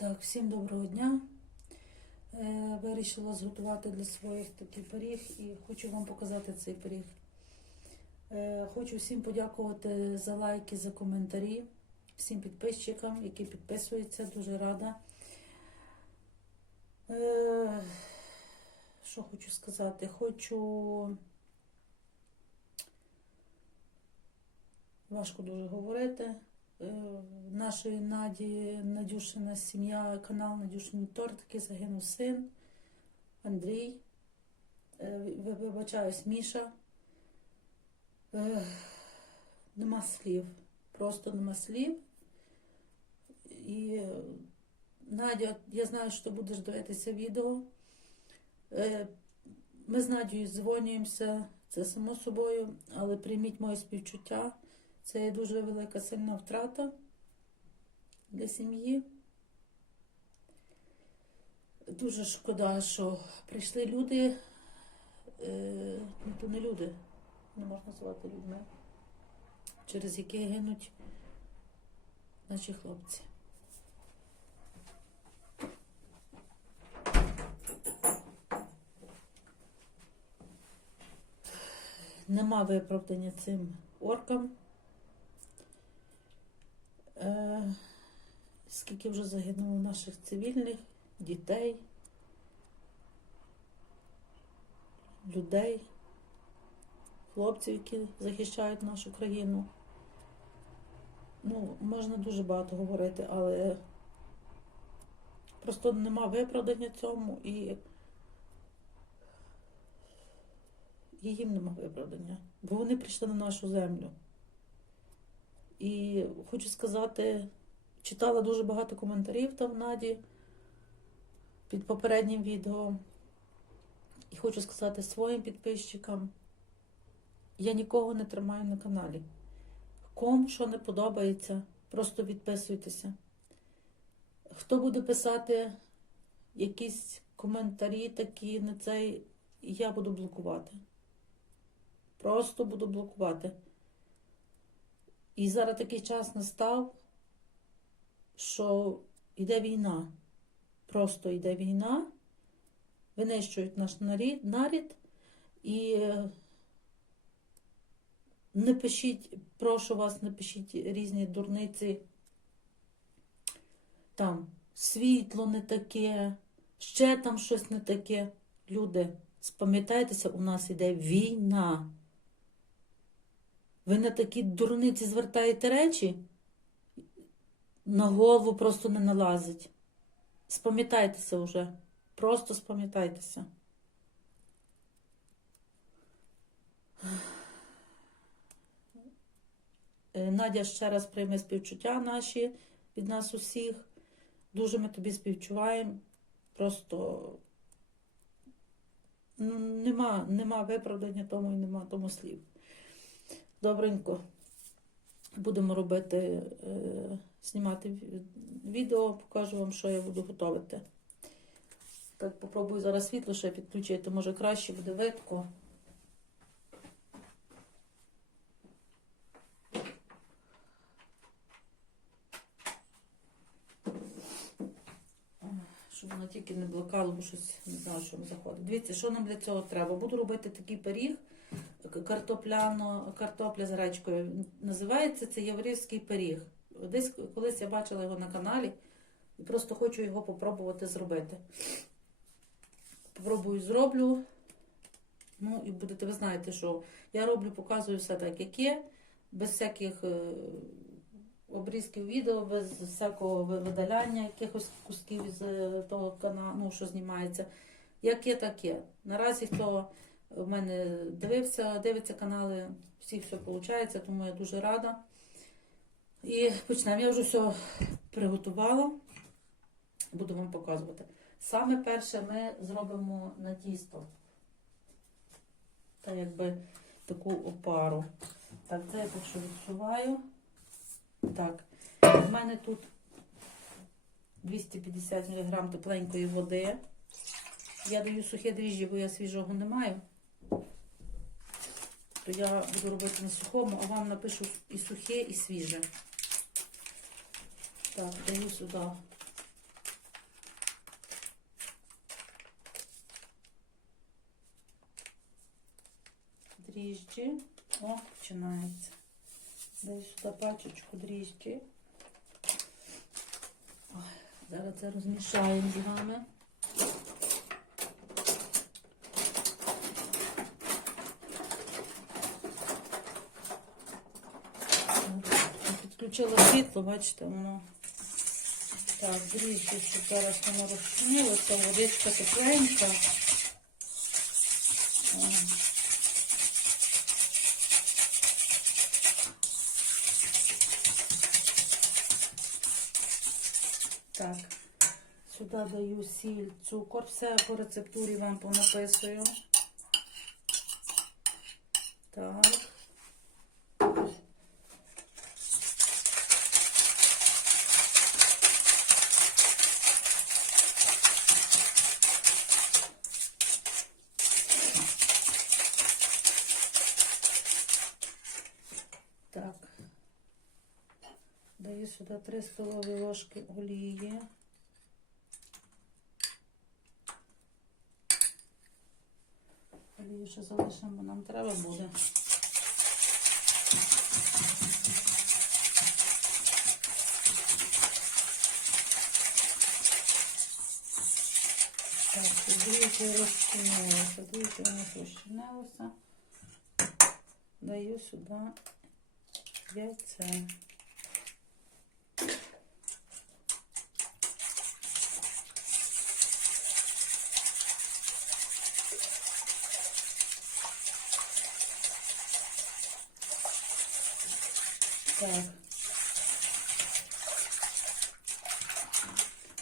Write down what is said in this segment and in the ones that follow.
Так, всім доброго дня. Е, Вирішила зготувати для своїх такий пиріг і хочу вам показати цей пиріг. Е, Хочу всім подякувати за лайки, за коментарі, всім підписчикам, які підписуються, дуже рада. Е, Що хочу сказати? Хочу. Важко дуже говорити. Е, нашої Наді Надюшина сім'я, канал Надюшині тортики, загинув син Андрій. Е, Вибачаюсь, Міша. Е, Нема слів. Просто нема слів. І Надя, я знаю, що ти будеш дивитися відео. Ми з Надією дзвонюємося, це само собою, але прийміть моє співчуття. Це дуже велика сильна втрата для сім'ї. Дуже шкода, що прийшли люди, е, ну то не люди, не можна назвати людьми, через які гинуть наші хлопці. Нема виправдання цим оркам. Е, скільки вже загинуло наших цивільних, дітей, людей, хлопців, які захищають нашу країну. Ну, можна дуже багато говорити, але просто нема виправдання цьому і, і їм нема виправдання. Бо вони прийшли на нашу землю. І хочу сказати, читала дуже багато коментарів там в Наді під попереднім відео. І хочу сказати своїм підписчикам, я нікого не тримаю на каналі. Кому що не подобається, просто відписуйтеся. Хто буде писати якісь коментарі такі на цей, я буду блокувати. Просто буду блокувати. І зараз такий час настав, що йде війна. Просто йде війна, винищують наш нарід, нарід і е, не пишіть, прошу вас, не пишіть різні дурниці. Там світло не таке, ще там щось не таке. Люди, спам'ятайтеся, у нас йде війна. Ви на такі дурниці звертаєте речі, на голову просто не налазить. Спам'ятайтеся вже. Просто спам'ятайтеся. Е, Надя ще раз прийме співчуття наші від нас усіх. Дуже ми тобі співчуваємо. Просто ну, нема, нема виправдання тому і нема тому слів. Добренько. Будемо робити, е, знімати відео, покажу вам, що я буду готувати. Так, попробую зараз світло ще підключити, може краще буде видко. Щоб воно тільки не блукало, бо щось не знаю, що не заходить. Дивіться, що нам для цього треба. Буду робити такий пиріг картопляно, картопля з гречкою. Називається це єврейський пиріг. Десь колись я бачила його на каналі і просто хочу його попробувати зробити. Попробую зроблю. Ну і будете, ви знаєте, що я роблю, показую все так, як є, без всяких е, обрізків відео, без всякого видаляння якихось кусків з е, того каналу, ну, що знімається. Як є, так є. Наразі хто в мене дивився, дивиться канали, всіх все виходить, тому я дуже рада. І почнемо. Я вже все приготувала, буду вам показувати. Саме перше ми зробимо на тісто. Та якби таку опару. Так, це я так що відсуваю. Так, у мене тут 250 мг тепленької води. Я даю сухе дріжджі, бо я свіжого не маю то я буду робити на сухому, а вам напишу і сухе, і свіже. Так, даю сюди. Дріжджі. О, починається. Даю сюди пачечку дріжджі. Зараз це розмішаємо з вами. Підключила світло, бачите, воно. Так, дріжджі, щоб зараз воно розчинилося, водичка тепленька. Так, сюди даю сіль, цукор, все по рецептурі вам понаписую. Так. Так. Даю сюди 3 столові ложки олії. Олію ще залишимо, бо нам треба буде. Так, двічі розчинилося, нас розчинилося. Даю сюди яйце.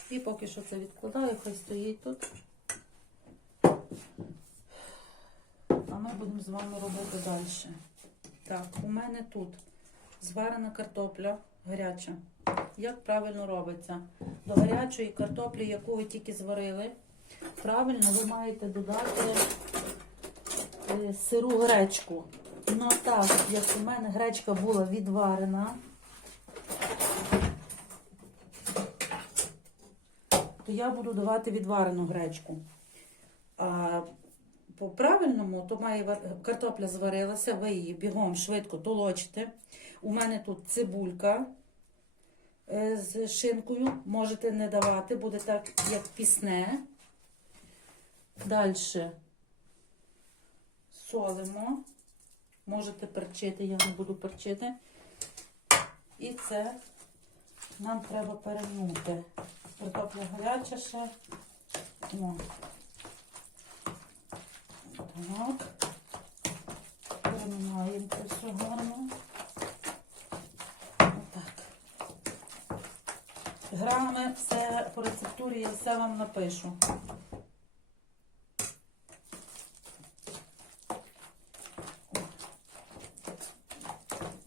І поки що це відкладаю, хай стоїть тут. А ми будемо з вами робити далі. Так, у мене тут зварена картопля гаряча. Як правильно робиться? До гарячої картоплі, яку ви тільки зварили, правильно ви маєте додати е, сиру гречку. Ну так, як у мене гречка була відварена, то я буду давати відварену гречку. А по правильному, то має картопля зварилася, ви її бігом швидко толочите. У мене тут цибулька е, з шинкою. Можете не давати, буде так, як пісне. Далі солимо. Можете перчити, я не буду перчити. І це нам треба перемнути. Картопля гаряча ще. О. Так. Переминаємо це все гарно. Отак. Грами, все по рецептурі я все вам напишу.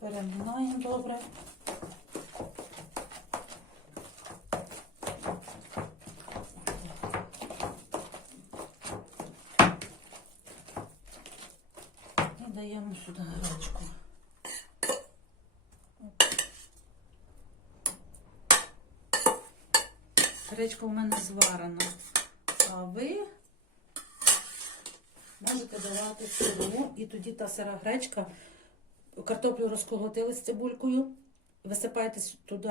Переминаємо добре. І даємо сюди гречку. Гречка у мене зварена. А ви можете давати сиру, і тоді та сира гречка, картоплю розколотили з цибулькою, висипаєте туди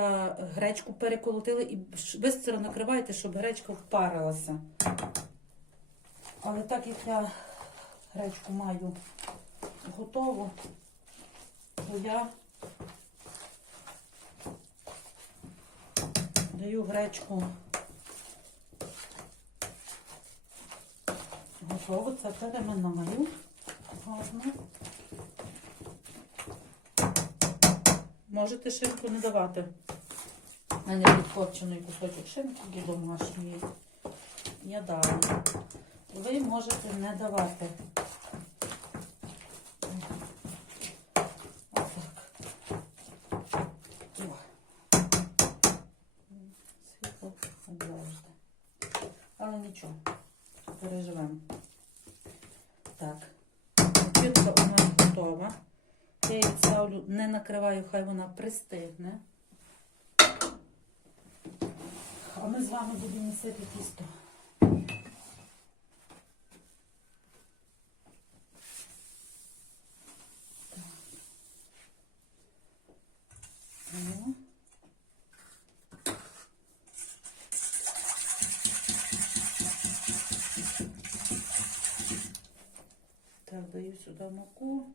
гречку, переколотили і швидко накриваєте, щоб гречка впарилася. Але так як я гречку маю готову, то я даю гречку готову, це переминаю гарно. Можете шинку не давати. У мене підкопчений кусочок шинки домашньої. Я дала. Ви можете не давати. накриваю, хай вона пристигне. А ми з вами будемо місити тісто. Так, даю сюди муку.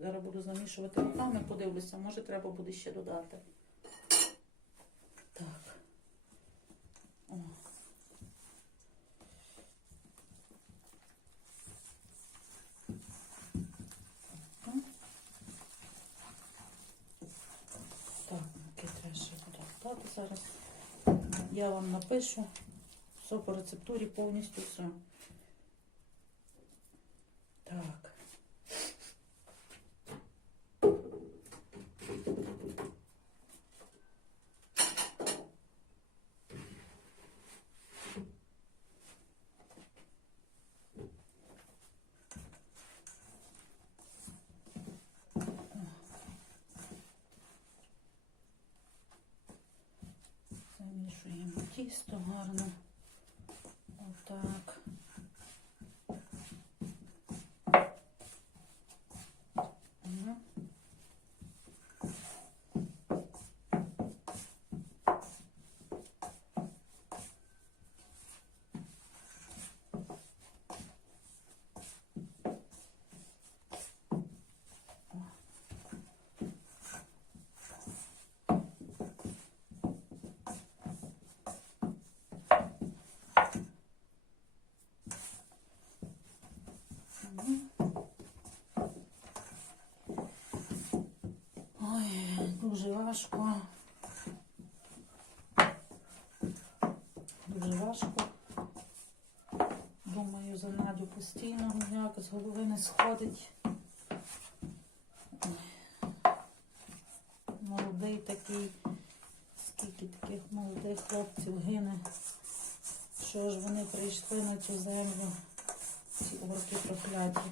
Зараз буду замішувати руками, подивлюся, може треба буде ще додати. Так. О. Так, муки треба ще додати зараз. Я вам напишу все по рецептурі повністю все. Так. Замішуємо тісто гарно. Отак. Ой, дуже важко. Дуже важко. Думаю, за Надю постійно ніяк з голови не сходить. Молодий такий, скільки таких молодих хлопців гине. Що ж вони прийшли на цю землю, орки прокляті.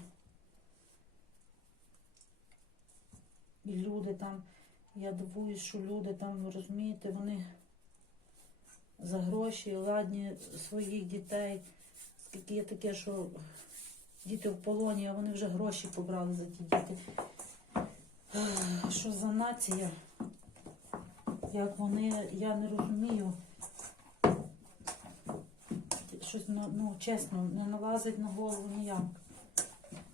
І люди там, я дивуюсь, що люди там, ви розумієте, вони за гроші ладні своїх дітей. Скільки є таке, що діти в полоні, а вони вже гроші побрали за ті діти. Що за нація? Як вони, я не розумію. Щось, ну, ну, чесно, не налазить на голову ніяк.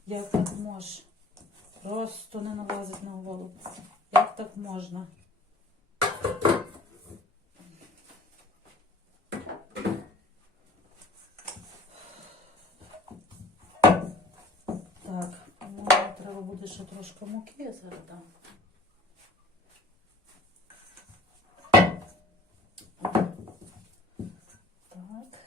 Як так може? Просто не налазить на голову. Як так можна? Так, по-моєму, треба буде ще трошки муки зараз дам. Так. Так.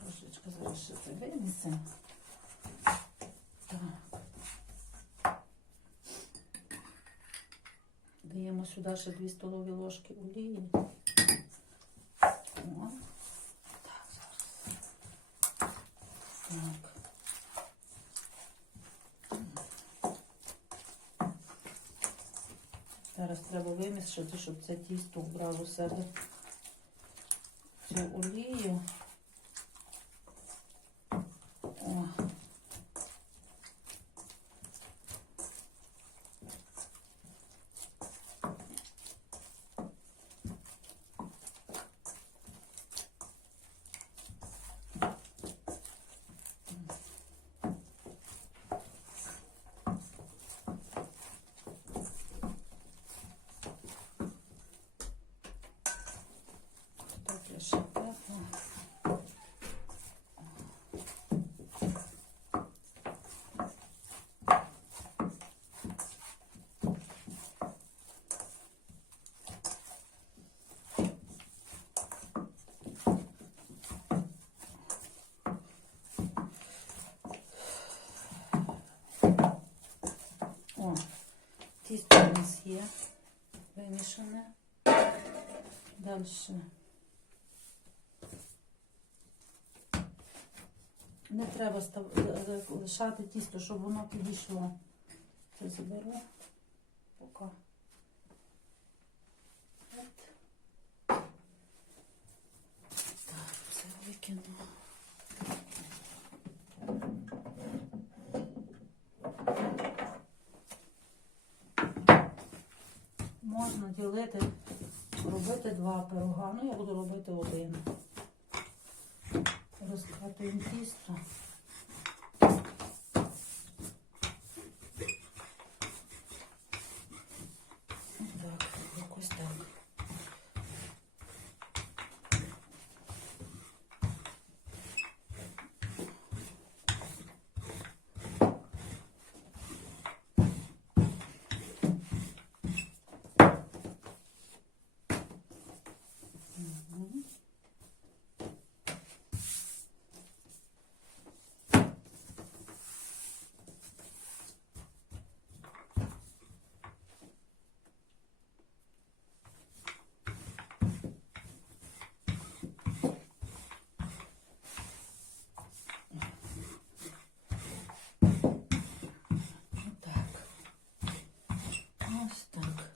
Трошечки зараз ще це винесемо. Так. Даємо сюди ще 2 столові ложки олії. Зараз. Треба вимішати, щоб це тісто вбрало в себе цю олію. О. Так, я ще тепло. О, тісто у нас є вимішане. Далі. Не треба е, е, лишати тісто, щоб воно підійшло. Це заберу. Поки. От. Так, це викину. ділити, робити два пирога. Ну, я буду робити один. Розкатуємо тісто. Так, якось так. Мгм. Отак. Ось так.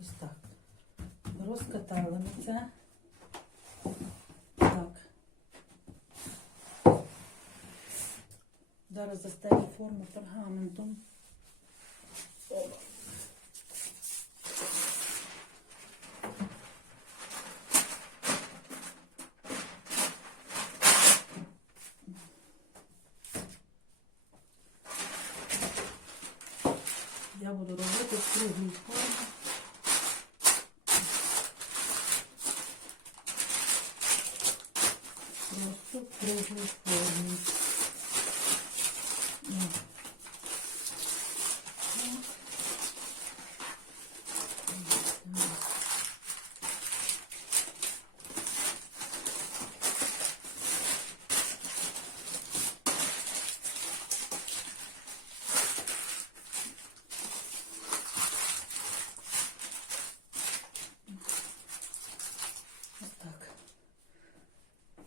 Ось так. Розкатали ми це. Так. Зараз застелю форму пергаментом. Опа. Я буду робити в круглій формі. Просто в круглій формі. О. Так. Отак.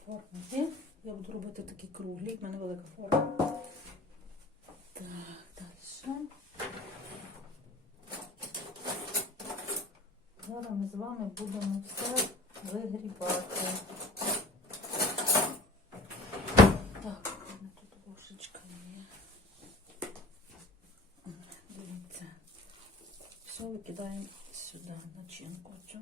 Форма є. Я буду робити такі круглі, в мене велика форма. Так, далі. Зараз ми з вами будемо все вигрібати. Так, у мене тут ложечка є. Дивіться. Все викидаємо сюди начинку цю.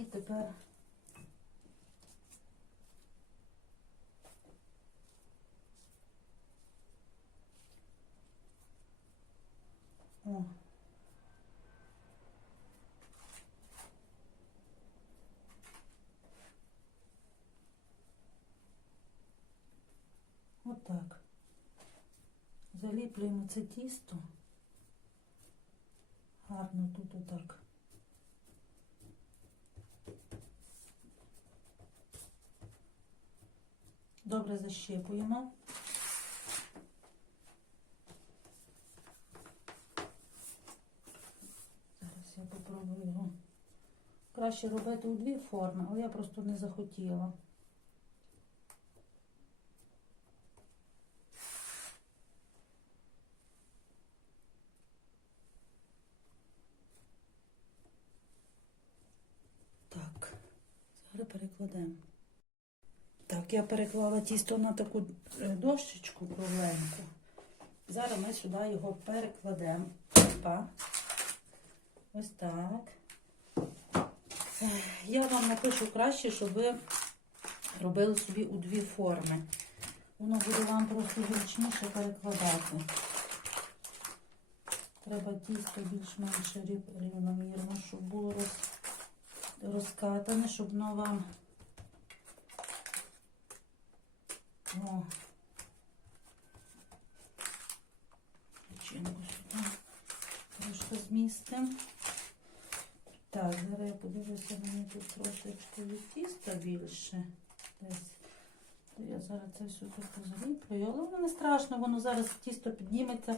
І тепер О. Отак. Заліплюємо це тісто. Гарно тут отак. Добре защепуємо. Зараз я попробую його. Краще робити у дві форми, але я просто не захотіла. Так, зараз перекладемо. Так, я переклала тісто на таку е, дощечку кругленьку. Зараз ми сюди його перекладемо. Опа. Ось так. Я вам напишу краще, щоб ви робили собі у дві форми. Воно буде вам просто зручніше перекладати. Треба тісто більш-менш рівномірно, щоб було розкатане, щоб воно вам О. Печінку сюди трошки змістимо. Так, зараз я подивлюся, мені тут трошечки тіста більше. Десь. То я зараз це все таке заліплюю. Але воно не страшно, воно зараз тісто підніметься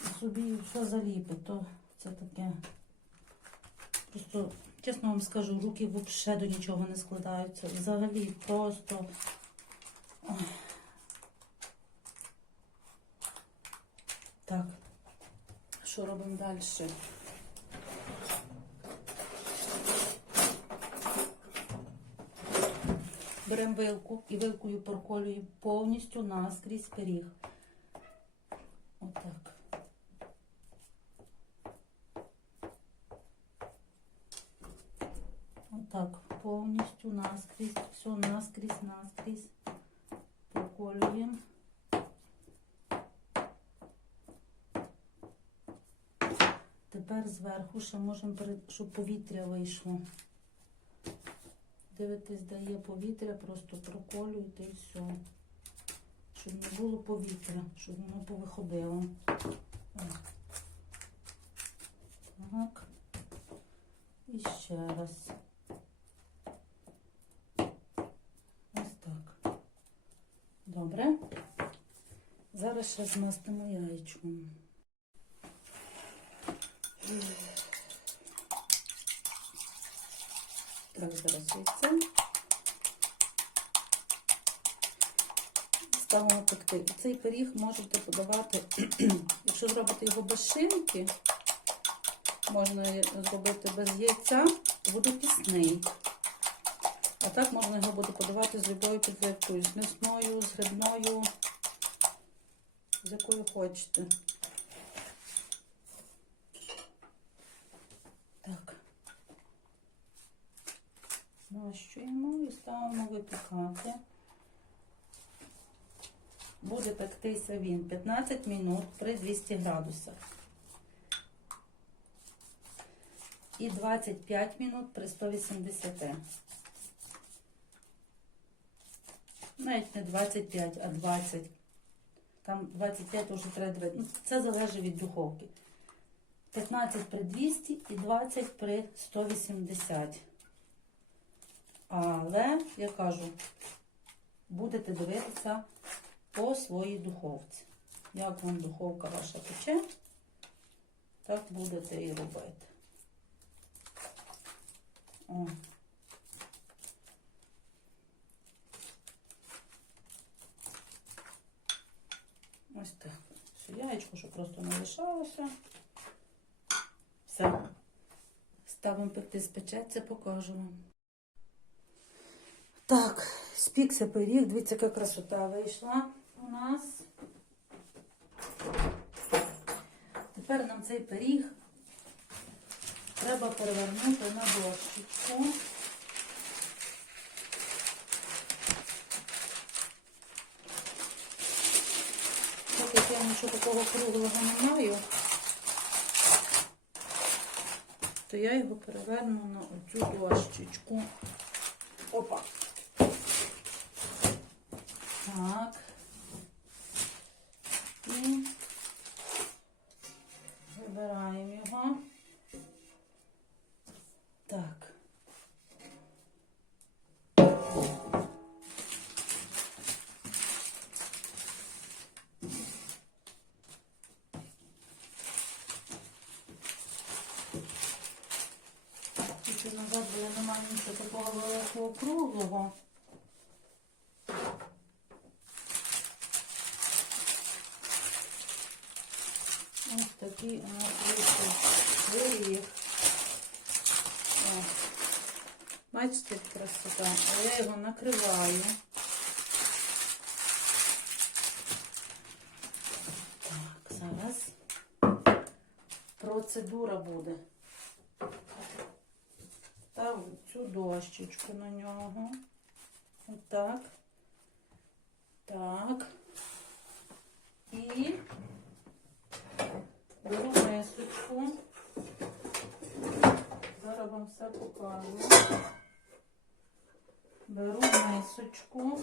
і собі все заліпить, то це таке. Просто, чесно вам скажу, руки взагалі до нічого не складаються. Взагалі просто. Так, що робимо далі? Беремо вилку і вилкою проколюємо повністю наскрізь пиріг. Отак. Отак, повністю наскрізь, все наскрізь, наскрізь проколюємо. Тепер зверху ще можемо, щоб повітря вийшло. Дивитесь, дає повітря, просто проколюєте і все. Щоб не було повітря, щоб воно повиходило. Так. І ще раз. Ось так. Добре. Зараз ще змастимо яєчком. Так, зараз яйце. Ставимо пекти. І цей пиріг можете подавати, якщо зробити його без шинки, можна зробити без яйця, буде пісний. А так можна його буде подавати з любою підливкою, з м'ясною, з грибною, з якою хочете. Так. Намащуємо і ставимо випікати. Буде пектися він 15 минут при 200 градусах. І 25 минут при 180. Навіть не 25, а 20. Там 25 вже треба. Ну, це залежить від духовки. 15 при 200 і 20 при 180. Але, я кажу, будете дивитися по своїй духовці. Як вам духовка ваша пече, так будете і робити. О. Ось так. Все, яєчко, щоб просто не лишалося. Все. Ставимо пекти спечеться, покажу вам. Спікся пиріг. Дивіться, яка красота вийшла у нас. Тепер нам цей пиріг треба перевернути на дощечку. Так як я нічого такого круглого не маю, то я його переверну на оцю дощечку. Опа. Так. І вибираємо його. Так. Назад, бо я не маю нічого такого великого круглого. Ось такий у нас вийшов. Бачите, красота. А я його накриваю. Так, зараз процедура буде. Ставлю цю дощечку на нього. Отак. Так. І беру мисочку. Зараз вам все. Беру мисочку.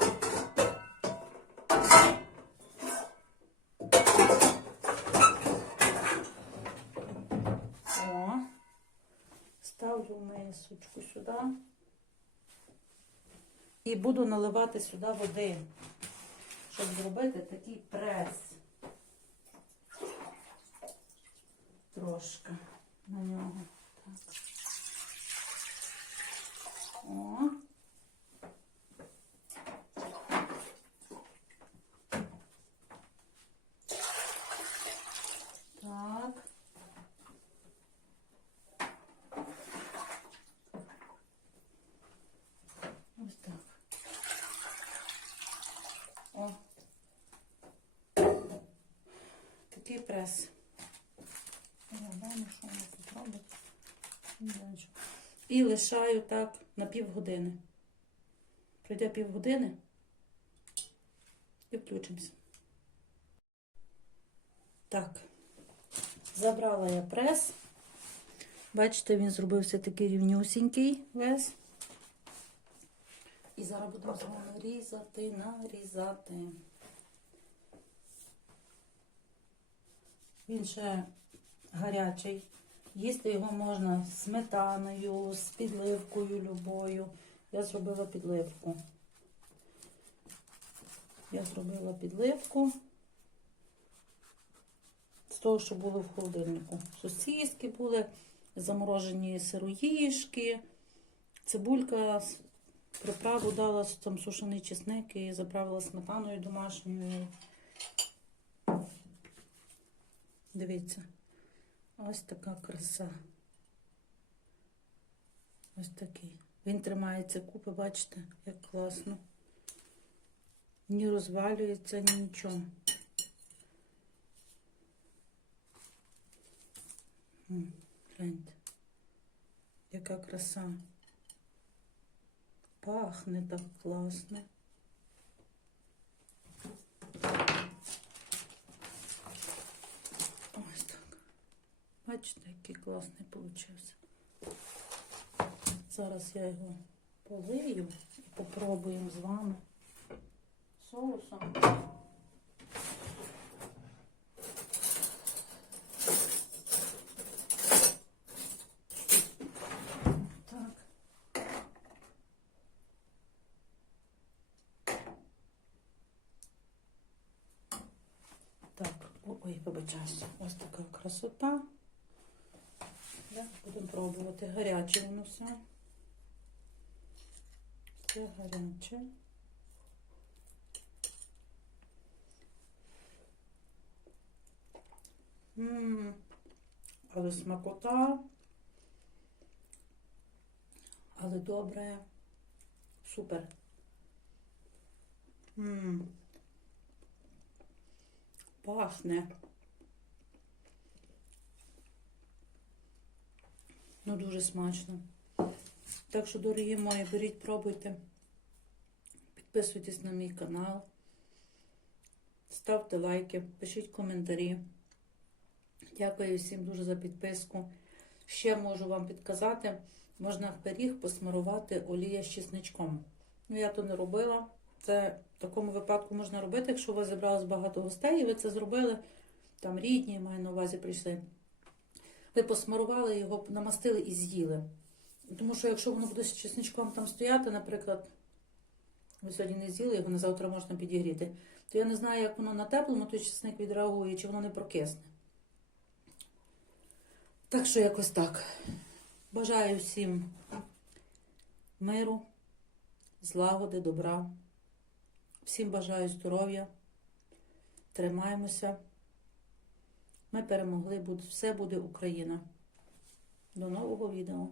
О, ставлю мисочку сюди. І буду наливати сюди води, щоб зробити такий прес. трошки на нього. Так. Так. Ось так. О. Такий прес. Глянемо, що вона тут робить. І лишаю так на півгодини. Пройде півгодини і включимося. Так, забрала я прес. Бачите, він зробився такий рівнюсінький весь. І зараз будемо з вами різати, нарізати. Він ще гарячий. Їсти його можна з сметаною, з підливкою любою. Я зробила підливку. Я зробила підливку з того, що було в холодильнику. Сосиски були, заморожені сироїшки, цибулька, приправу дала там сушений чесник і заправила сметаною домашньою. Дивіться, ось така краса. Ось такий. Він тримається купи, бачите, як класно. Ні розвалюється, ні нічого. Гляньте, яка краса. Пахне так класно. Ось так. Бачите, який класний получився. Зараз я його полию і попробуємо з вами соусом. Так. Ой, вибачаюся. Ось така красота. Будемо пробувати. Гаряче воно все. Все гаряче. Ммм, але смакота. Але добре. Супер. Ммм. Пахне. Ну, дуже смачно. Так що, дорогі мої, беріть, пробуйте. Підписуйтесь на мій канал. Ставте лайки, пишіть коментарі. Дякую всім дуже за підписку. Ще можу вам підказати, можна в пиріг посмарувати олія з чесничком. Ну, я то не робила. Це в такому випадку можна робити, якщо у вас зібралось багато гостей, і ви це зробили, там рідні, маю на увазі прийшли. Ви посмарували його, намастили і з'їли. Тому що якщо воно буде з чесничком там стояти, наприклад, ви сьогодні не з'їли, його на завтра можна підігріти, то я не знаю, як воно на теплому той чесник відреагує, чи воно не прокисне. Так що якось так. Бажаю всім миру, злагоди, добра. Всім бажаю здоров'я. Тримаємося. Ми перемогли, все буде Україна. До нового відео.